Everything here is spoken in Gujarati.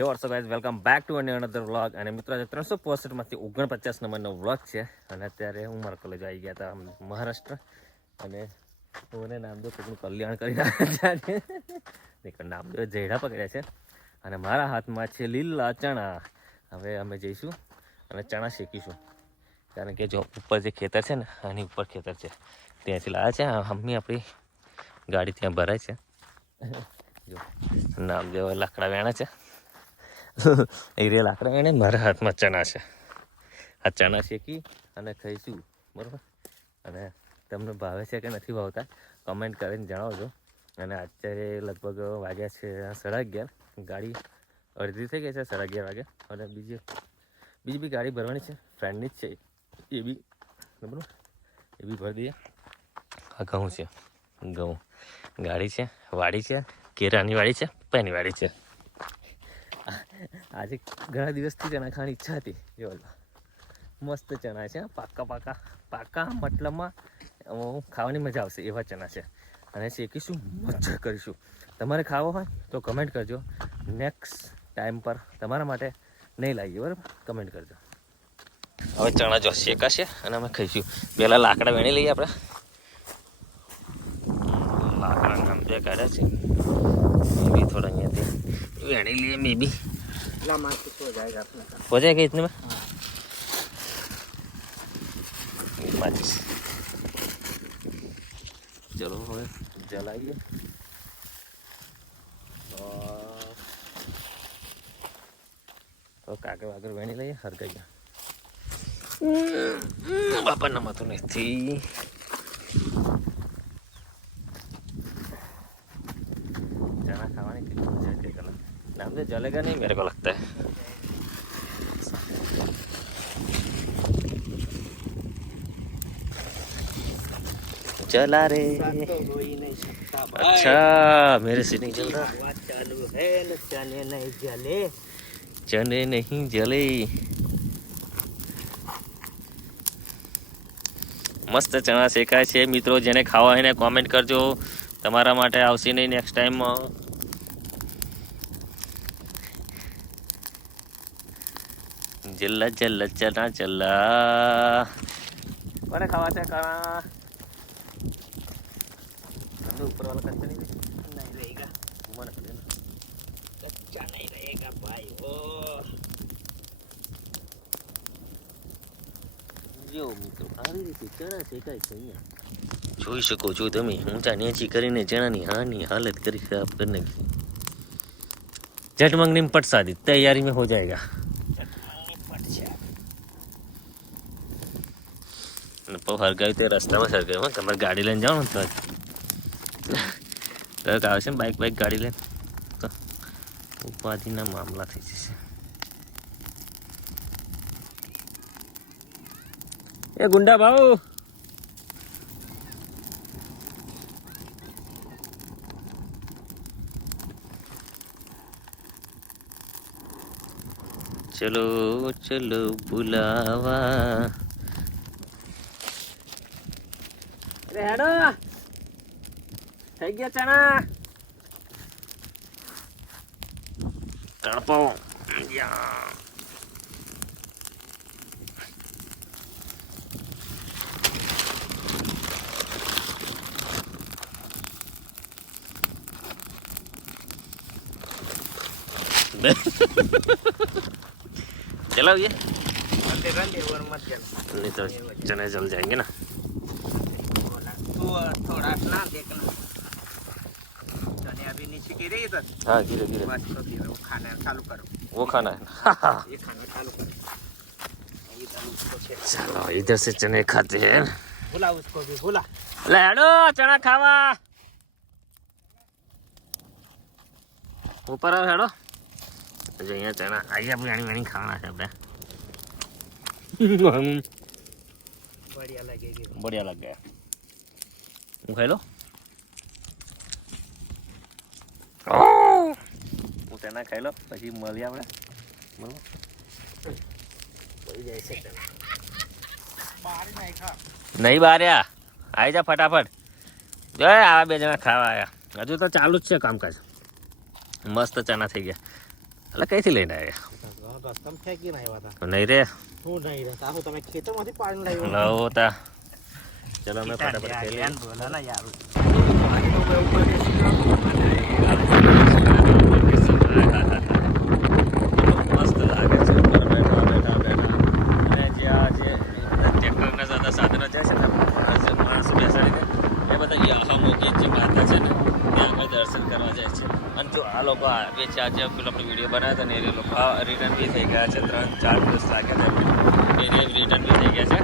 હે what's up guys, welcome back to another vlog. અને મિત્રો આજે 365માંથી 49 નંબરનો વ્લોગ છે. અને અત્યારે હું મારા કોલેજ આવી ગયા હતા મહારાષ્ટ્ર. અને હું નામ દો કોઈનું કલ્યાણ કરી રહ્યા છે. નામ દો જેડા પકડ્યા છે. અને મારા હાથમાં છે લીલા ચણા. હવે અમે જઈશું અને ચણા શેકીશું. કારણ કે જો ઉપર જે ખેતર છે ને, આની ઉપર ખેતર છે, ત્યાંથી લાવ્યા છે. મમ્મી આપણી ગાડી ત્યાં ભરાય છે. જો નામ દેવા લાકડા વેણા છે. એ રે લાકડા વેણે મારા હાથમાં ચણા છે. આ ચણા શેકી અને ખાઈશું, બરાબર. અને તમને ભાવે છે કે નથી ભાવતા કમેન્ટ કરીને જણાવજો. અને અત્યારે લગભગ વાગ્યા છે 11:30. ગાડી અડધી થઈ ગઈ છે 11:30 વાગે. અને બીજી બી ગાડી ભરવાની છે, ફ્રેન્ડની જ છે એ બી, બરાબર. એ બી ભરી દઈએ. આ ઘઉં છે, ઘઉં ગાડી છે, વાડી છે, કેરાની વાડી છે, પપ્પાની વાડી છે. આજે ઘણા દિવસથી ચણા ખાવાની ઈચ્છા હતી. જો મસ્ત ચણા છે, પાકા પાકા પાકા મતલબમાં ખાવાની મજા આવશે એવા ચણા છે. અને શેકીશું, મજા કરીશું. તમારે ખાવો હોય તો કમેન્ટ કરજો. નેક્સ્ટ ટાઈમ પર તમારા માટે નહીં લાવીએ, બરાબર. કમેન્ટ કરજો. હવે ચણા જો શેકાશે અને અમે ખાઈશું. પહેલાં લાકડા વેણી લઈએ આપણે. લાકડા નામ બે કાઢ્યા છે, એ બી થોડા અહીંયાથી વેણી લઈએ. મે બી हो जाएगा इतने में. माचिस चलो હવે જલાઈએ. તો કાગળ વાગળ વેણી લઈએ, હરગાઈએ. બાપા નમાતું નથી. चना खाने की मजा है. नाम से जलेगा नहीं मेरे को लगता है. जला रे. अच्छा मेरे से नहीं जल रहा. चालू है न चने नहीं जले. चने नहीं जले. મસ્ત ચણા શેકાય છે. મિત્રો જેને ખાવા હોય એને કોમેન્ટ કરજો. તમારા માટે આવશે નહીં નેક્સ્ટ ટાઈમમાં. જલ્લા જલ્લા ચના જલ્લા. કોને ખાવા છે ચણા? ऊपर वाला कच्चा नहीं रहेगा. घुमाना पड़ेगा. कच्चा नहीं रहेगा भाई. ओ જો મિત્રો આવી રીતે ચણા શેકાય છે અહીંયા. જોઈ શકો છો તમે. ઊંચા નીચી કરીને ચણાની હાલત કરી ખરાબ કરી નાખી. झट मंगनी में पट शादी तैयारी में हो जाएगा. હરગાવી તે રસ્તામાં હરગાવી. તમારે ગાડી લઈને જાઓ ને તો આવશે ને બાઇક ગાડી લઈને તો ઉપાધિના મામલા થઈ જશે. એ ગુંડા ભાઉ, ચલો ચલો બુલાવા. હેડો થઈ ગયા ચણા. તડપો जलाओ ये. और मत जल, नहीं तो चने जल जाएंगे ना. थोड़ा ना देखना. चने अभी नीचे गिरे इधर. हाँ गिरे गिरे. बस तो फिर वो खाना चालू करो. वो खाना है. ये खाना चालू करो. चलो इधर से चने खाते हैं. बुला उसको भी बुला. लेडो चना खावा. ऊपर आओ हेडो. जो यहाँ चना आइए अपनी आनी वानी खाना है अपने. बढ़िया लगेगी. बढ़िया लग गया. હું ખાઈ લો. હું તેના ખાઈ લો પછી મળીએ આપણે, બરાબર. પડી જાય છે નહીં બાર્યા. આવી જા ફટાફટ. જો આવા બે જણા ખાવા આવ્યા. હજુ તો ચાલુ જ છે કામકાજ. મસ્ત ચણા થઈ ગયા. એટલે કઈથી લઈને આવ્યા રસ્તામાં ફેંકીને આવ્યા હતા. નહીં રે હું નહીં રે તાહુ તમે ખેતરમાંથી પાણી લાવ્યો. લાવો તા ચલો અમે ફટાફટ ખેલી મસ્ત લાગે છે ઉપર બેઠા બેઠા અને જે આ જે ટ્રેક્ટરના સાદા સાધનો જાય છે ને માણસો બેસાડીને એ બધા યાહામો ગીત જે ગાતા છે ને ત્યાં આગળ દર્શન કરવા જાય છે. અને જો આ લોકો બે ચાર જે પેલો આપણે વિડીયો બનાવ્યા હતા ને એ લોકો રિટર્ન બી થઈ ગયા છે. 3-4 દિવસ લાગ્યા હતા એ રિટર્ન બી થઈ ગયા છે.